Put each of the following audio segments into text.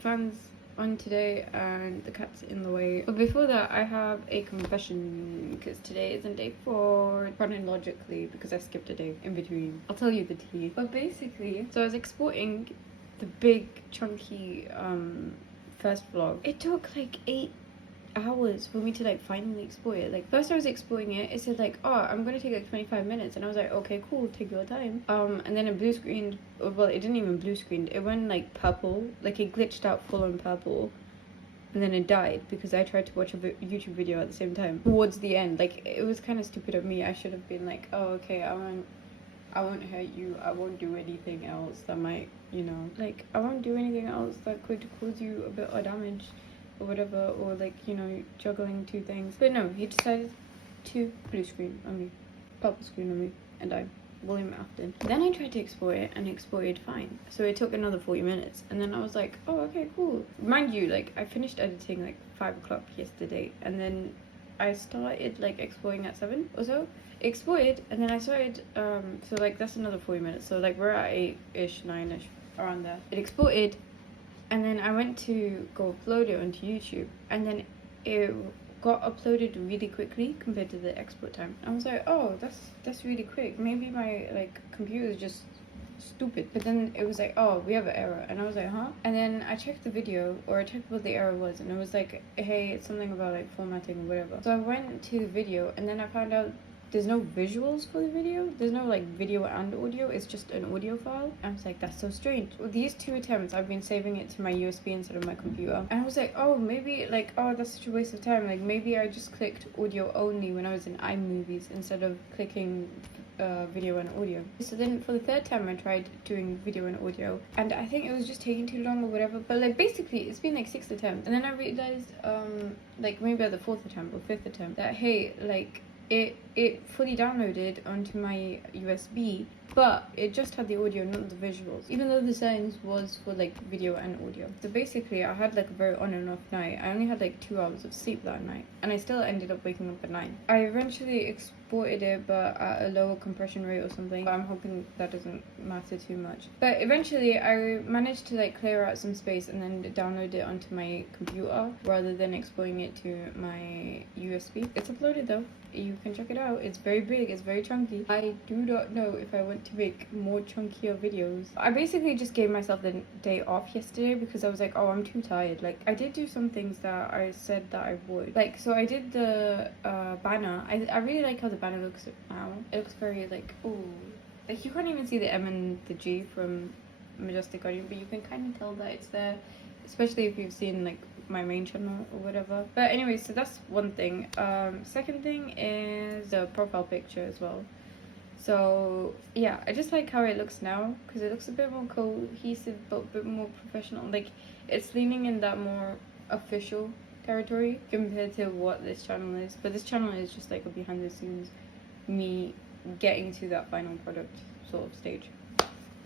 fan's on today and the cat's in the way. But before that, I have a confession because today isn't day 4 chronologically because I skipped a day in between. I'll tell you the tea. But basically, so I was exporting the big chunky first vlog. It took like 8 hours for me to like finally export it. Like first I was exporting it, it said like, oh, I'm gonna take like 25 minutes, and I was like, okay, cool, take your time. And then it blue screened, well, it didn't even blue screened, it went like purple, like it glitched out full on purple, and then it died because I tried to watch a YouTube video at the same time towards the end. Like it was kind of stupid of me. I should have been like, oh, okay, I won't hurt you, I won't do anything else that might, you know, like I won't do anything else that could cause you a bit of damage or whatever, or like, you know, juggling 2 things. But no, he decided to blue screen on me, purple screen on me, and I volume after. Then I tried to export it and it exported fine. So it took another 40 minutes, and then I was like, oh, okay, cool. Mind you, like I finished editing like 5 o'clock yesterday, and then I started like exporting at 7 or so. It exported, and then I started, so like that's another 40 minutes. So like we're at 8-ish, 9-ish, around there. It exported, and then I went to go upload it onto YouTube, and then it got uploaded really quickly compared to the export time. I was like, oh, that's really quick. Maybe my like computer is just stupid. But then it was like, oh, we have an error, and I was like, huh? And then I checked the video, or I checked what the error was, and it was like, hey, it's something about like formatting or whatever. So I went to the video, and then I found out there's no visuals for the video. There's no like video and audio. It's just an audio file. I was like, that's so strange. With these 2 attempts, I've been saving it to my USB instead of my computer. And I was like, oh, maybe like, oh, that's such a waste of time. Like maybe I just clicked audio only when I was in iMovies instead of clicking video and audio. So then for the 3rd time I tried doing video and audio, and I think it was just taking too long or whatever. But like basically it's been like 6 attempts, and then I realized like maybe at the 4th attempt or 5th attempt that hey, like it fully downloaded onto my USB, but it just had the audio, not the visuals, even though the settings was for like video and audio. So basically I had like a very on and off night. I only had like 2 hours of sleep that night, and I still ended up waking up at 9. I eventually exported it, but at a lower compression rate or something, but I'm hoping that doesn't matter too much. But eventually I managed to like clear out some space and then download it onto my computer rather than exporting it to my USB. It's uploaded though, you can check it out. It's very big, it's very chunky. I do not know if I want to make more chunkier videos. I basically just gave myself the day off yesterday because I was like, oh, I'm too tired. Like I did do some things that I said that I would, like, so I did the banner. I really like how the banner looks now. It looks very like, oh, like you can't even see the M and the G from Majestic audio, but you can kind of tell that it's there, especially if you've seen like my main channel or whatever. But anyway, so that's one thing. Second thing is the profile picture as well. So yeah, I just like how it looks now because it looks a bit more cohesive but a bit more professional. Like it's leaning in that more official territory compared to what this channel is. But this channel is just like a behind the scenes, me getting to that final product sort of stage.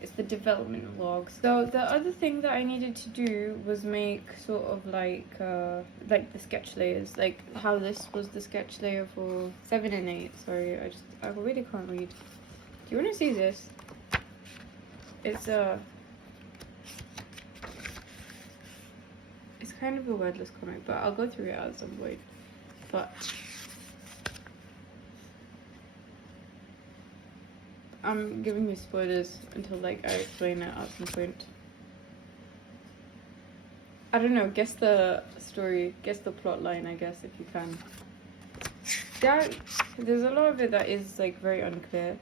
It's the development vlogs. So the other thing that I needed to do was make sort of like the sketch layers, like how this was the sketch layer for 7 and 8. Sorry, I really can't read. Do you want to see this? It's kind of a wordless comic, but I'll go through it at some point. But I'm giving you spoilers until like I explain it at some point. I don't know, guess the story, guess the plot line, I guess, if you can. There's a lot of it that is like very unclear.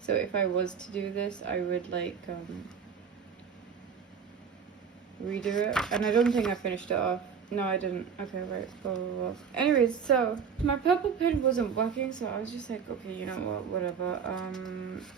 So if I was to do this, I would like redo it. And I don't think I finished it off. No, I didn't. Okay, right. Well. Anyways, so my purple pen wasn't working, so I was just like, okay, you know what, whatever.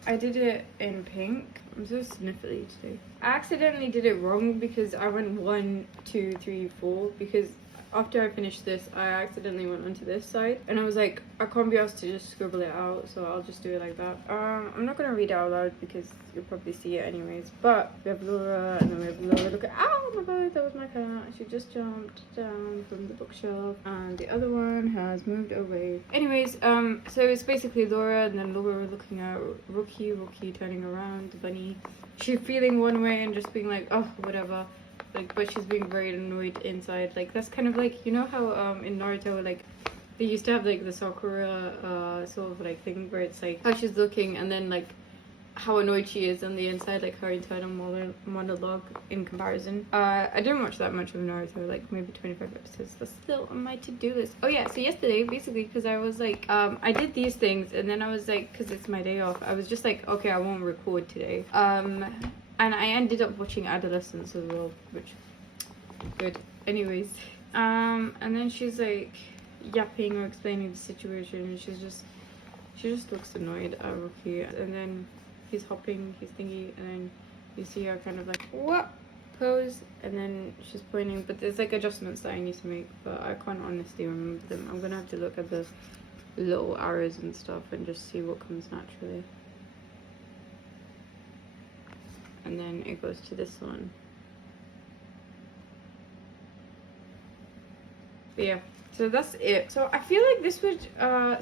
I did it in pink. I'm so sniffly today. I accidentally did it wrong because I went 1, 2, 3, 4 because after I finished this, I accidentally went onto this side, and I was like, I can't be asked to just scribble it out, so I'll just do it like that. I'm not gonna read it out loud because you'll probably see it anyways. But we have Laura, and then we have Laura. Look at, oh my god, that was my cat. She just jumped down from the bookshelf, and the other one has moved away. Anyways, so it's basically Laura, and then Laura looking at Rookie turning around, the bunny. She's feeling one way and just being like, oh, whatever. like, but she's being very annoyed inside. Like, that's kind of like, you know how in Naruto, like, they used to have like the Sakura sort of like thing where it's like how she's looking and then like how annoyed she is on the inside, like her internal monologue in comparison. I didn't watch that much of Naruto, like maybe 25 episodes. That's still on my to-do list. Oh yeah, so yesterday basically, because I was like I did these things and then I was like, because it's my day off, I was just like, okay, I won't record today. And I ended up watching Adolescence as well, which good. Anyways, and then she's like yapping or explaining the situation, and she just looks annoyed at Rookie, and then he's hopping, he's thingy, and then you see her kind of like what pose, and then she's pointing, but there's like adjustments that I need to make, but I can't honestly remember them. I'm gonna have to look at the little arrows and stuff and just see what comes naturally. And then it goes to this one. But yeah, so that's it. So I feel like this would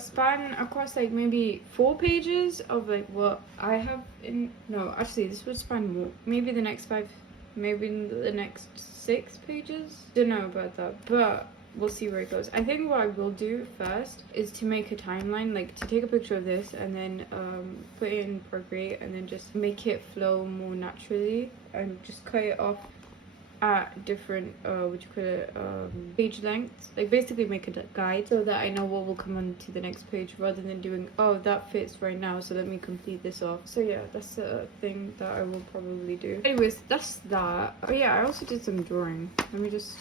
span across like maybe 4 pages of like what I have in, no, actually this would span more, maybe the next 5, maybe the next 6 pages. Don't know about that, but we'll see where it goes. I think what I will do first is to make a timeline, like to take a picture of this and then put it in Procreate and then just make it flow more naturally and just cut it off at different page lengths, like basically make a guide so that I know what will come on to the next page rather than doing, oh, that fits right now, so let me complete this off. So yeah, that's a thing that I will probably do. Anyways, that's that. Oh yeah, I also did some drawing. Let me just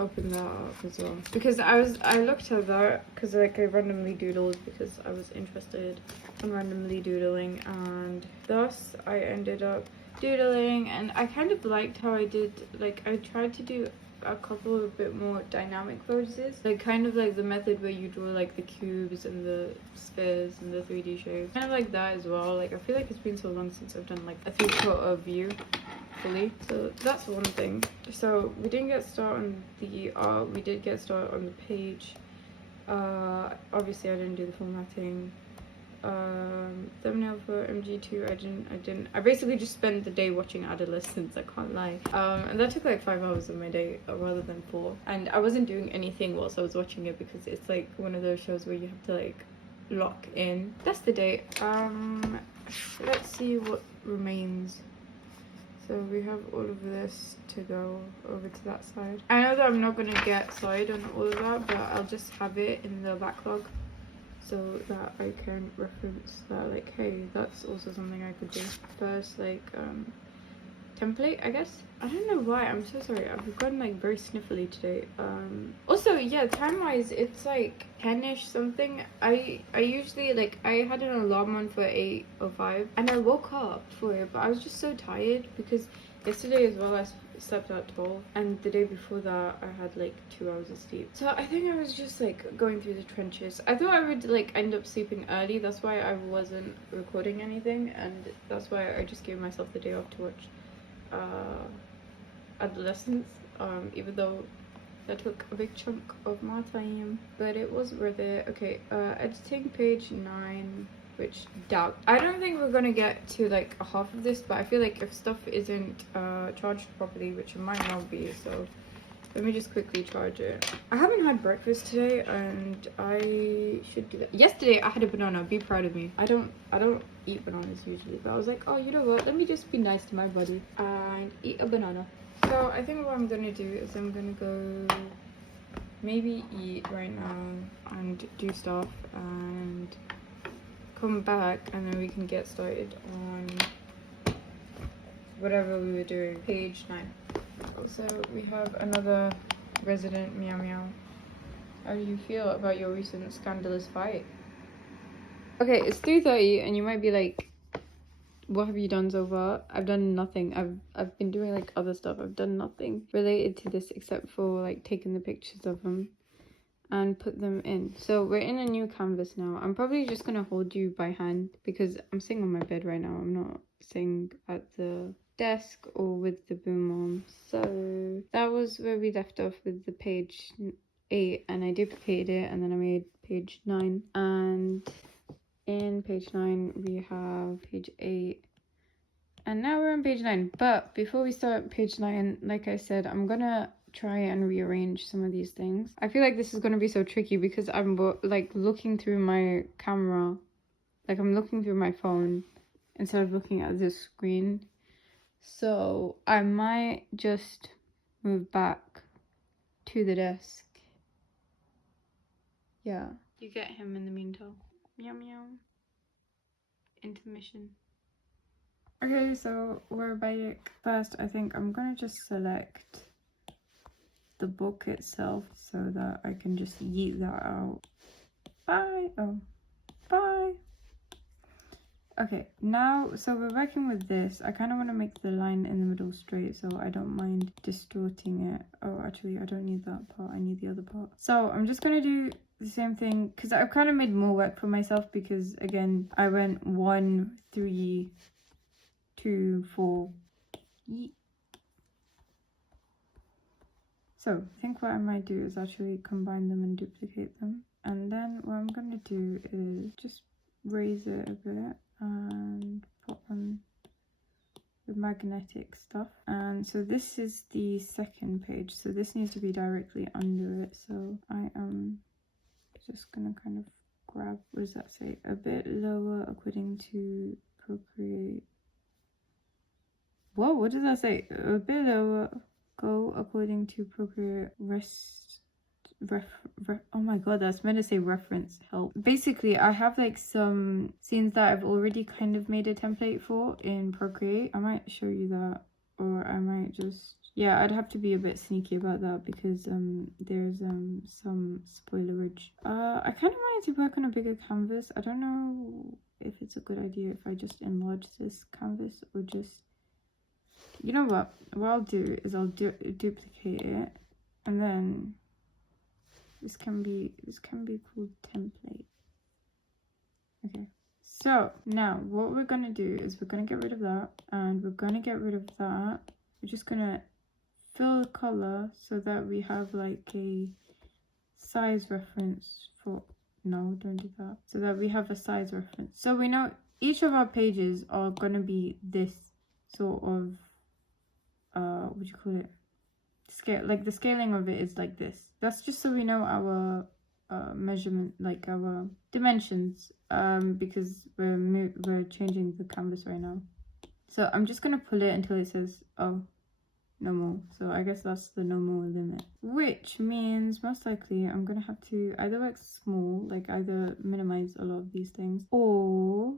open that up as well, because I looked at that because like I randomly doodled because I was interested in randomly doodling, and thus I ended up doodling, and I kind of liked how I did, like I tried to do a couple of bit more dynamic poses, like kind of like the method where you draw like the cubes and the spheres and the 3D shapes, kind of like that as well. Like I feel like it's been so long since I've done like a 3-quarter view fully, so that's one thing. So we didn't get started on the art, we did get started on the page. Obviously I didn't do the formatting. Thumbnail for MG2, I basically just spent the day watching Adolescence, I can't lie, and that took like 5 hours of my day rather than 4, and I wasn't doing anything whilst I was watching it because it's like one of those shows where you have to like lock in. That's the day. Let's see what remains. So we have all of this to go over to that side. I know that I'm not gonna get started on all of that, but I'll just have it in the backlog so that I can reference that, like, hey, that's also something I could do. First, like, template, I guess. I don't know why, I'm so sorry, I've gotten like very sniffly today. Also, yeah, time-wise, it's like 10ish something. I usually, like, I had an alarm on for 8:05 and I woke up for it, but I was just so tired because yesterday as well I slept at 12, and the day before that I had like 2 hours of sleep. So I think I was just like going through the trenches. I thought I would like end up sleeping early, that's why I wasn't recording anything, and that's why I just gave myself the day off to watch Adolescence, even though that took a big chunk of my time, but it was worth it. Okay, editing page 9, which doubt. I don't think we're gonna get to like a half of this, but I feel like if stuff isn't charged properly, which it might not be, so let me just quickly charge it. I haven't had breakfast today and I should do that. Yesterday I had a banana, be proud of me. I don't eat bananas usually, but I was like, oh, you know what, let me just be nice to my body and eat a banana. So I think what I'm gonna do is I'm gonna go maybe eat right now and do stuff and come back, and then we can get started on whatever we were doing. Page 9. Also, we have another resident meow meow. How do you feel about your recent scandalous fight? Okay, it's 3:30 and you might be like, what have you done so far? I've done nothing. I've been doing like other stuff. I've done nothing related to this except for like taking the pictures of them and put them in. So we're in a new canvas now. I'm probably just gonna hold you by hand because I'm sitting on my bed right now. I'm not sitting at the desk or with the boom arm. So that was where we left off with the page 8, and I duplicated it and then I made page 9, and in page 9 we have page 8 And now we're on page 9. But before we start page 9, like I said, I'm gonna try and rearrange some of these things. I feel like this is gonna be so tricky because I'm like looking through my camera, like I'm looking through my phone instead of looking at this screen. So I might just move back to the desk. Yeah, you get him in the meantime. Meow meow. Intermission. Okay, so we're back. First, I think I'm gonna just select the book itself so that I can just yeet that out. Bye. Oh, bye. Okay, now, so we're working with this. I kind of want to make the line in the middle straight, so I don't mind distorting it. Oh, actually, I don't need that part. I need the other part. So I'm just gonna do the same thing because I've kind of made more work for myself because, again, I went 1, 3, 2, 4. Yeet. So I think what I might do is actually combine them and duplicate them. And then what I'm going to do is just raise it a bit and put on the magnetic stuff. And so this is the second page. So this needs to be directly under it. So I am just going to kind of grab, what does that say? A bit lower according to Procreate. Whoa, what does that say? A bit lower. Go according to Procreate oh my god, that's meant to say reference help. Basically, I have like some scenes that I've already kind of made a template for in Procreate. I might show you that, or I might just, yeah, I'd have to be a bit sneaky about that because there's some spoilerage. I kind of wanted to work on a bigger canvas. I don't know if it's a good idea if I just enlarge this canvas or just, you know what I'll do is I'll duplicate it, and then this can be called template. Okay, so now what we're gonna do is we're gonna get rid of that, and we're gonna get rid of that. We're just gonna fill the color so that we have like a size reference for, no, don't do that, so that we have a size reference, so we know each of our pages are gonna be this sort of what do you call it, scale, like the scaling of it is like this. That's just so we know our measurement, like our dimensions, because we're changing the canvas right now. So I'm just gonna pull it until it says, oh, no more. So I guess that's the no more limit, which means most likely I'm gonna have to either work small, like either minimize a lot of these things, or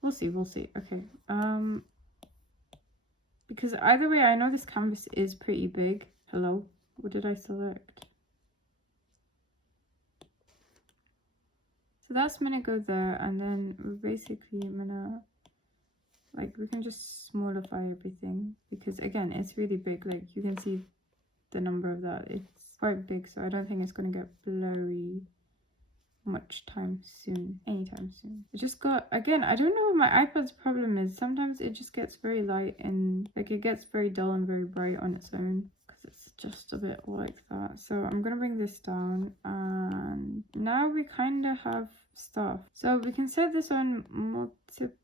we'll see. Okay, because either way, I know this canvas is pretty big. Hello, what did I select? So that's gonna go there, and then we're basically gonna, like, we can just smallify everything because again, it's really big. Like you can see the number of that. It's quite big, so I don't think it's gonna get blurry anytime soon. It just got, again, I don't know what my iPad's problem is. Sometimes it just gets very light and like it gets very dull and very bright on its own because it's just a bit like that. So I'm gonna bring this down, and now we kind of have stuff. So we can set this on multiple.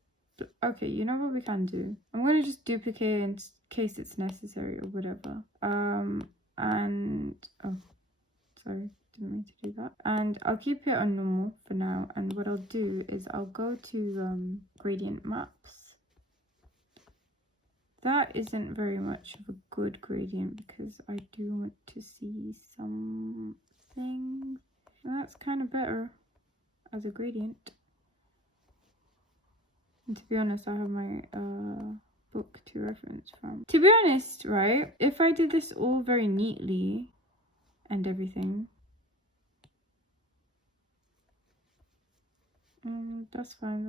Okay, you know what we can do? I'm gonna just duplicate in case it's necessary or whatever. And oh, sorry, didn't mean to do that. And I'll keep it on normal for now, and what I'll do is I'll go to gradient maps. That isn't very much of a good gradient because I do want to see some things. That's kind of better as a gradient. And to be honest, I have my book to reference from. To be honest, right, if I did this all very neatly and everything, that's fine.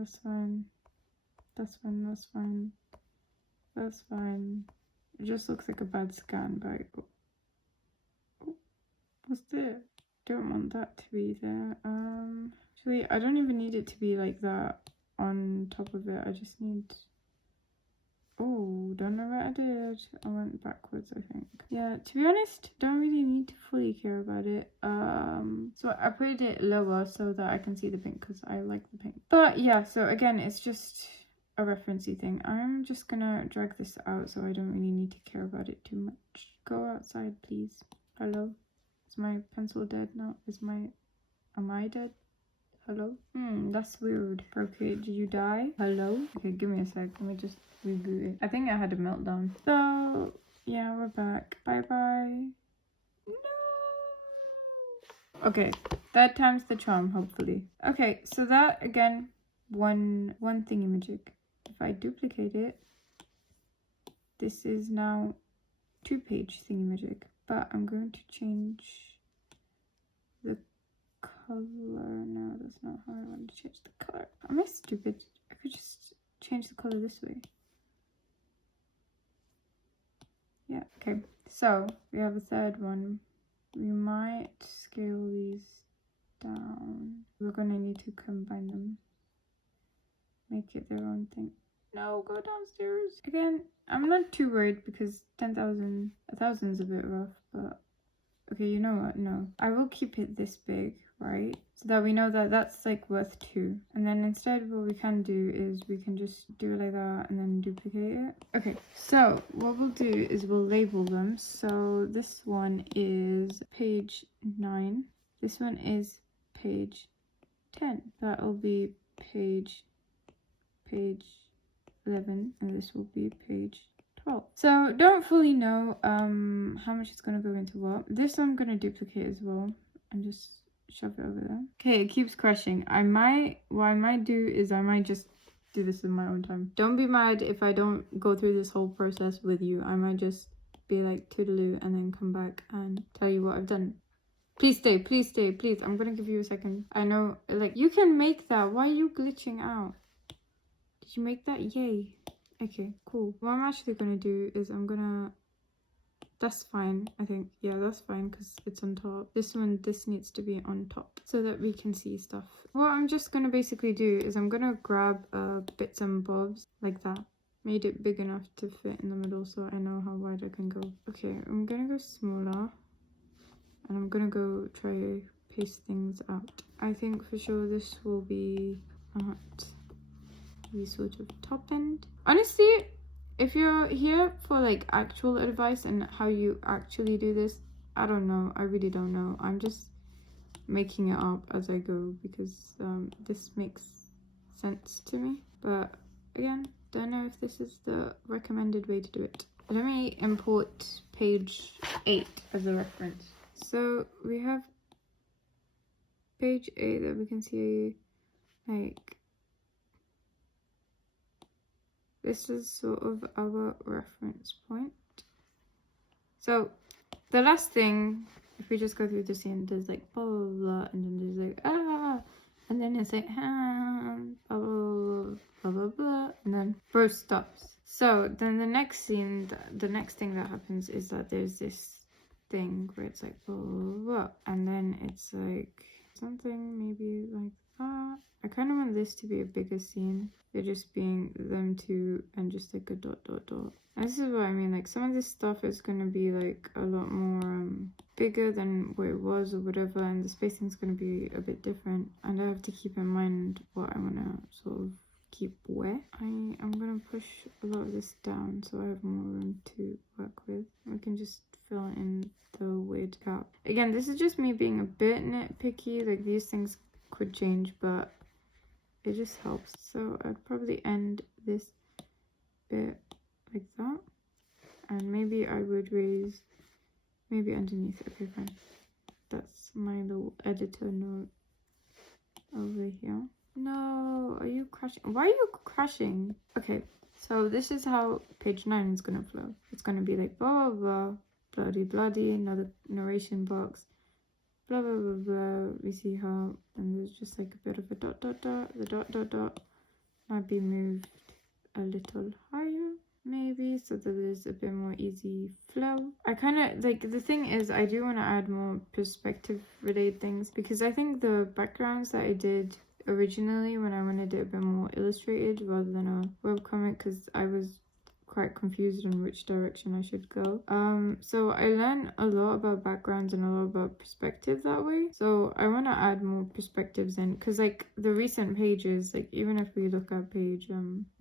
It just looks like a bad scan, but oh, what's there? Don't want that to be there. Actually, I don't even need it to be like that on top of it. I just need, oh, don't know what I did. I went backwards, I think. Yeah, to be honest, don't really need to fully care about it. So I put it lower so that I can see the pink because I like the pink. But yeah, so again, it's just a referencey thing. I'm just gonna drag this out so I don't really need to care about it too much. Go outside, please. Hello? Is my pencil dead now? Am I dead? Hello? That's weird. Okay, did you die? Hello? Okay, give me a sec. Let me just reboot it. I think I had a meltdown. So, yeah, we're back. Bye-bye. No! Okay, third time's the charm, hopefully. Okay, so that, again, one thingamajig. If I duplicate it, this is now 2-page thingamajig. But I'm going to change the color. No, that's not how I want to change the color. Am I stupid? I could just change the color this way. Yeah, okay. So we have a third one. We might scale these down. We're gonna need to combine them. Make it their own thing. No, go downstairs. Again, I'm not too worried because 10,000, 1,000 is a bit rough, but okay, you know what? No, I will keep it this big, right? So that we know that that's like worth 2. And then instead what we can do is we can just do it like that and then duplicate it. Okay, so what we'll do is we'll label them. So this one is page 9. This one is page 10. That'll be page 11, and this will be page 12. So don't fully know how much it's going to go into what. This I'm going to duplicate as well and just shove it over there. Okay, it keeps crashing. What I might do is I might just do this in my own time. Don't be mad if I don't go through this whole process with you. I might just be like toodaloo and then come back and tell you what I've done. Please stay, please stay, please. I'm going to give you a second. I know, like, you can make that. Why are you glitching out? Did you make that? Yay. Okay, cool. What I'm actually gonna do is that's fine, I think. Yeah, that's fine because it's on top. This needs to be on top so that we can see stuff. What I'm just gonna basically do is I'm gonna grab bits and bobs like that. Made it big enough to fit in the middle so I know how wide I can go. Okay, I'm gonna go smaller and I'm gonna go try paste things out. I think for sure this will be at the sort of top end. Honestly, if you're here for like actual advice and how you actually do this, I don't know. I really don't know. I'm just making it up as I go because this makes sense to me. But again, don't know if this is the recommended way to do it. Let me import page 8 as a reference. So we have page 8 that we can see, like, this is sort of our reference point. So the last thing, if we just go through the scene, there's like blah blah blah, and then there's like and then it's like blah blah blah blah blah, and then bro stops. So then the next scene, the next thing that happens is that there's this thing where it's like blah blah blah, and then it's like something maybe like that. I kind of want this to be a bigger scene. They're just being them two and just like a dot dot dot. And this is what I mean, like some of this stuff is going to be like a lot more bigger than what it was or whatever, and the spacing is going to be a bit different, and I have to keep in mind what I want to sort of keep where. I'm going to push a lot of this down so I have more room to work with. We can just fill in the weird gap. Again, this is just me being a bit nitpicky, like these things could change, but it just helps. So I'd probably end this bit like that, and maybe I would raise maybe underneath. Okay, fine. That's my little editor note over here. No, are you crashing? Why are you crashing? Okay, so this is how page 9 is gonna flow. It's gonna be like blah blah blah, bloody bloody, another narration box, blah blah blah blah. We see how, and there's just like a bit of a dot dot dot. The dot dot dot might be moved a little higher maybe so that there's a bit more easy flow. I kind of like, the thing is I do want to add more perspective related things, because I think the backgrounds that I did originally when I wanted it a bit more illustrated rather than a webcomic, because I was quite confused on which direction I should go. So I learned a lot about backgrounds and a lot about perspective that way. So I want to add more perspectives in, because like the recent pages, like even if we look at page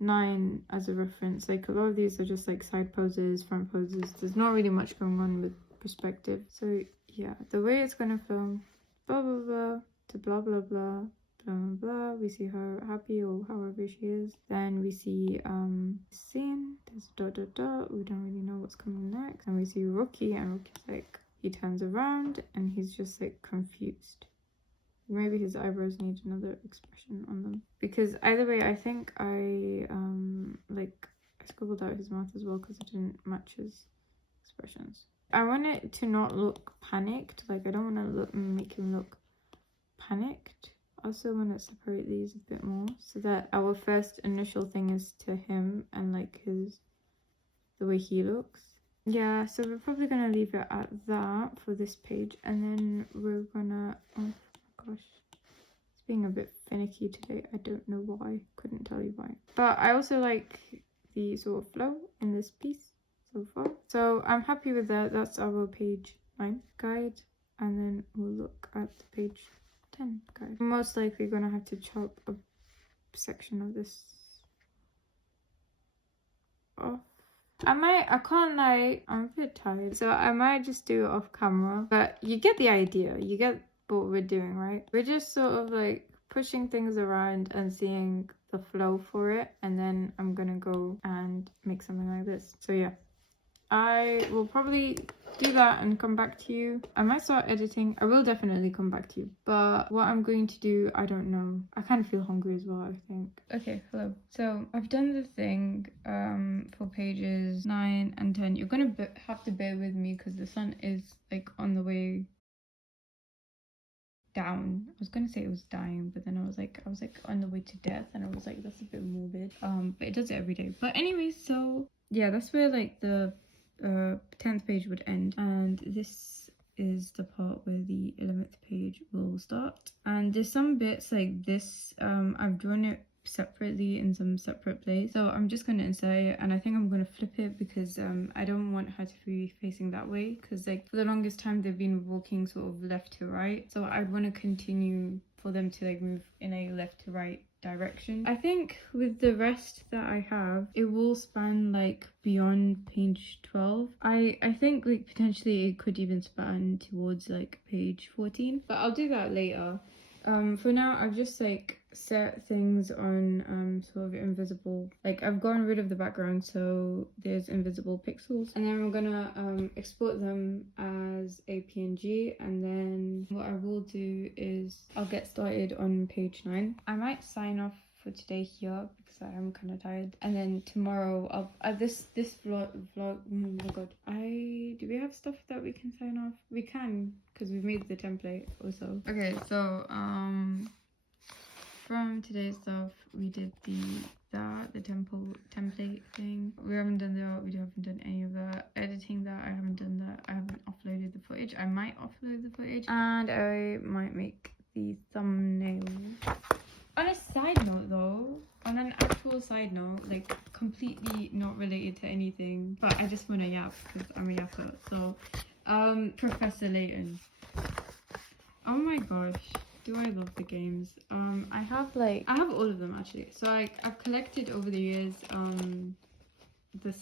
9 as a reference, like a lot of these are just like side poses, front poses. There's not really much going on with perspective. So yeah, the way it's gonna film, blah blah blah to blah blah blah blah blah blah. We see her happy or however she is. Then we see scene, there's dot dot dot, we don't really know what's coming next. And we see Rookie, and Rookie's like, he turns around and he's just like confused. Maybe his eyebrows need another expression on them, because either way I think I scribbled out his mouth as well because it didn't match his expressions. I want it to not look panicked, like I don't want to make him look panicked. Also want to separate these a bit more so that our first initial thing is to him and like the way he looks. Yeah, so we're probably gonna leave it at that for this page, and then we're gonna, oh my gosh, it's being a bit finicky today. I don't know why, couldn't tell you why. But I also like the sort of flow in this piece so far, so I'm happy with that. That's our page 9 guide, and then we'll look at the page 10 guide. I'm most likely gonna have to chop a section of this off. I can't lie, I'm a bit tired, so I might just do it off camera, but you get the idea, you get what we're doing, right? We're just sort of like pushing things around and seeing the flow for it, and then I'm gonna go and make something like this. So yeah, I will probably do that and come back to you. I might start editing. I will definitely come back to you. But what I'm going to do, I don't know. I kind of feel hungry as well, I think. Okay, hello. So I've done the thing for pages 9 and 10. You're going to have to bear with me because the sun is like on the way down. I was going to say it was dying, but then I was like on the way to death, and I was like, that's a bit morbid. But it does it every day. But anyways, so yeah, that's where like the 10th page would end, and this is the part where the 11th page will start. And there's some bits like this, I've drawn it separately in some separate place, so I'm just going to insert it, and I think I'm going to flip it because I don't want her to be facing that way, because like for the longest time they've been walking sort of left to right, so I'd want to continue for them to like move in a left to right direction. I think with the rest that I have, it will span like beyond page 12. I think like potentially it could even span towards like page 14, but I'll do that later. For now I've just like set things on sort of invisible, like I've gotten rid of the background so there's invisible pixels, and then I'm gonna export them as a PNG, and then what I will do is I'll get started on page 9. I might sign off for today here because I am kind of tired, and then tomorrow I'll this vlog, oh my god, do we have stuff that we can sign off? We can, because we've made the template also. Okay, so from today's stuff we did the template thing. We haven't done that, we haven't done any of that. Editing that, I haven't done that. I haven't uploaded the footage. I might upload the footage, and I might make the thumbnail. On a side note though, on an actual side note, like completely not related to anything, but I just want to yap because I'm a yapper. So Professor Layton, oh my gosh, do I love the games. I have all of them actually. So I've collected over the years the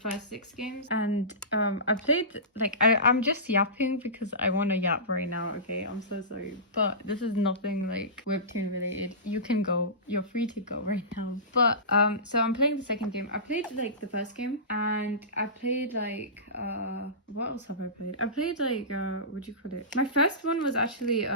first 6 games, and I played like I'm just yapping because I want to yap right now. Okay, I'm so sorry, but this is nothing like webtoon related. You can go, you're free to go right now. But so I'm playing the second game. I played like the first game, and I played like what else have I played? I played like what do you call it? My first one was actually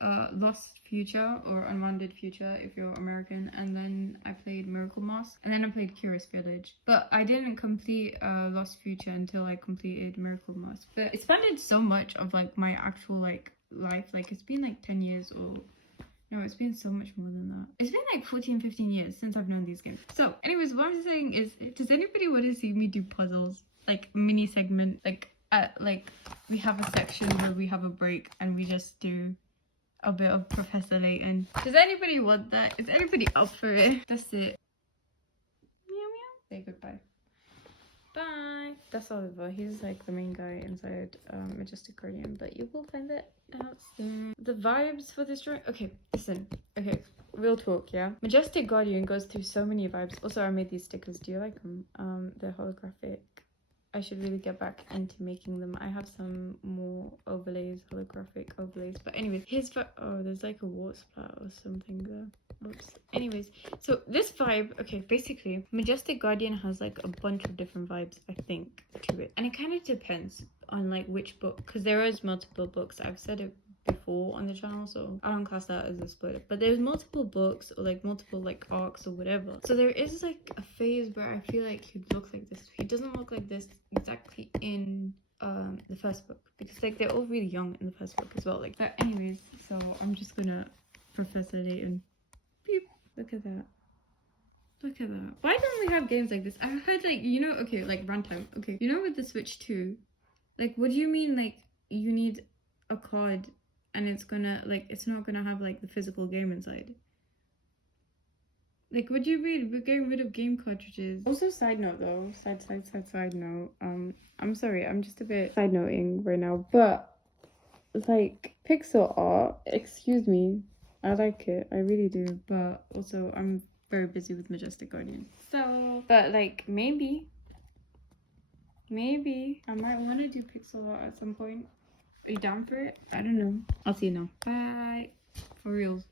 Lost Future or Unwanted Future if you're American, and then I played Miracle Mask, and then I played Curious Village. But I didn't complete Lost Future until I completed Miracle Mask. But it spanned so much of like my actual like life. Like it's been like 10 years, or no, it's been so much more than that. It's been like 14-15 years since I've known these games. So anyways, what I'm saying is, does anybody want to see me do puzzles, like mini segment, like we have a section where we have a break and we just do a bit of Professor Layton? Does anybody want that? Is anybody up for it? That's it. Meow meow. say goodbye. Bye. That's Oliver. He's like the main guy inside Majestic Guardian, but you will find that out soon. The vibes for this drawing. Okay, listen. Okay, real talk, yeah. Majestic Guardian goes through so many vibes. Also, I made these stickers. Do you like them? They're holographic. I should really get back into making them. I have some more overlays, holographic overlays. But anyways, oh, there's like a water splat or something there. Oops. Anyways, so this vibe, okay, basically, Majestic Guardian has like a bunch of different vibes, I think, to it. And it kind of depends on like which book, because there is multiple books. I've said it before on the channel, so I don't class that as a spoiler, but there's multiple books or like multiple like arcs or whatever. So there is like a phase where I feel like he'd look like this. He doesn't look like this exactly in the first book, because like they're all really young in the first book as well. Like, but anyways, so I'm just gonna Professor Layton. Beep. Look at that. Look at that. Why don't we have games like this? I heard like, you know, okay, like runtime. Okay, you know, with the Switch 2, like, what do you mean like you need a card and it's gonna like, it's not gonna have like the physical game inside? Like, what do you mean? We're getting rid of game cartridges. Also, side note though, side note. I'm sorry, I'm just a bit side noting right now, but like pixel art, excuse me, I like it, I really do, but also I'm very busy with Majestic Guardian. So, but like maybe I might want to do pixel art at some point. Are you down for it? I don't know. I'll see you now. Bye. For reals.